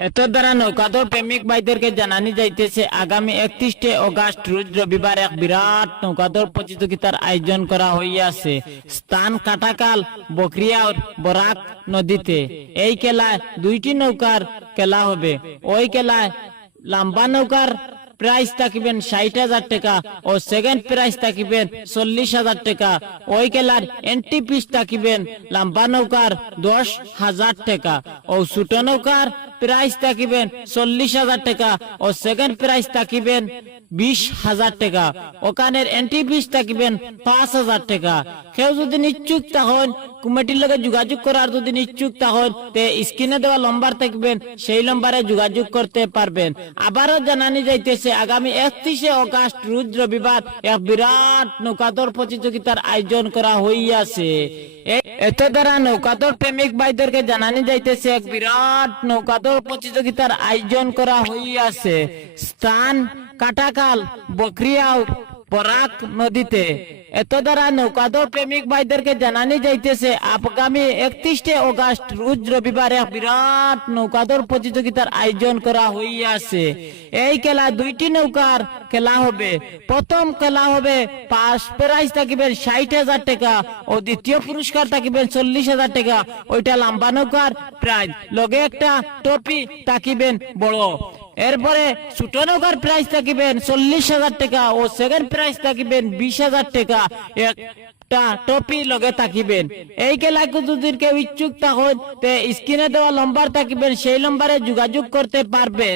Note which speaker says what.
Speaker 1: এত দ্বারা নৌকাদর প্রেমিক ভাইদেরকে জানানি যাইতেছে, আগামী একত্রিশে অগাস্ট রোজ রবিবার এক বিরাট নৌকাদর প্রতিযোগিতার আয়োজন করা হইয়াছে। স্থান কাটাকাল বকরিয়ার বরাক নদীতে। এই খেলায় দুইটি নৌকার খেলা হবে। ওই খেলায় লম্বা নৌকার প্রাইস থাকিবেন ষাট হাজার টাকা ও সেকেন্ড প্রাইস থাকিবেন চল্লিশ হাজার টাকা। ওই খেলার এন্ট্রি পিস থাকিবেন লম্বা নৌকার দশ হাজার টাকা ও ছোট নৌকার প্রাইস থাকিবেন চল্লিশ হাজার টাকা ও সেকেন্ড প্রাইস থাকিবেন বিশ হাজার টাকা। ওখানের এন্ট্রি ফিস থাকিবেন পাঁচ হাজার টাকা। কেউ যদি নিশ্চুক তখন কমিটির লগে যোগাযোগ করার যদি নিশ্চুক তখন তে স্ক্রিনে দেওয়া নম্বর থাকবেন, সেই লম্বারে যোগাযোগ করতে পারবেন। আবারও জানানি যাইতেছে, আগামী একত্রিশে অগাস্ট রোজ রবিবার এক বিরাট নৌকাদর প্রতিযোগিতার আয়োজন করা হইয়াছে। এত দ্বারা নৌকাতর প্রেমিক ভাইদেরকে জানানি যাইতেছে, এক বিরাট নৌকাতর প্রতিযোগিতার আয়োজন করা হইয়াছে। স্থান কাটাকাল বকরিয়াও পরাক নদীতে। এত দ্বারা নৌকাদর প্রেমিক ভাইদেরকে জানানি যাইতেছে। আগামী একত্রিশে অগাস্ট, রোজ রবিবার এক বিরাট নৌকাদর প্রতিযোগিতার আয়োজন করা হইয়াছে। এই খেলা দুইটি নৌকার খেলা হবে। প্রথম খেলা হবে পাঁচ প্রাইজ থাকিবেন ষাট হাজার টাকা ও দ্বিতীয় পুরস্কার থাকিবেন চল্লিশ হাজার টাকা। ওইটা লম্বা নৌকার প্রাইজ। লগে একটা টপি থাকিবেন বড়। এরপরে ছোট প্রাইস থাকিবেন চল্লিশ হাজার টাকা ও সেকেন্ড প্রাইস থাকিবেন বিশ হাজার টাকা। একটা টপি লগে থাকিবেন। এই স্ক্রিনে দেওয়া লম্বার থাকিবেন, সেই লম্বারে যোগাযোগ করতে পারবেন।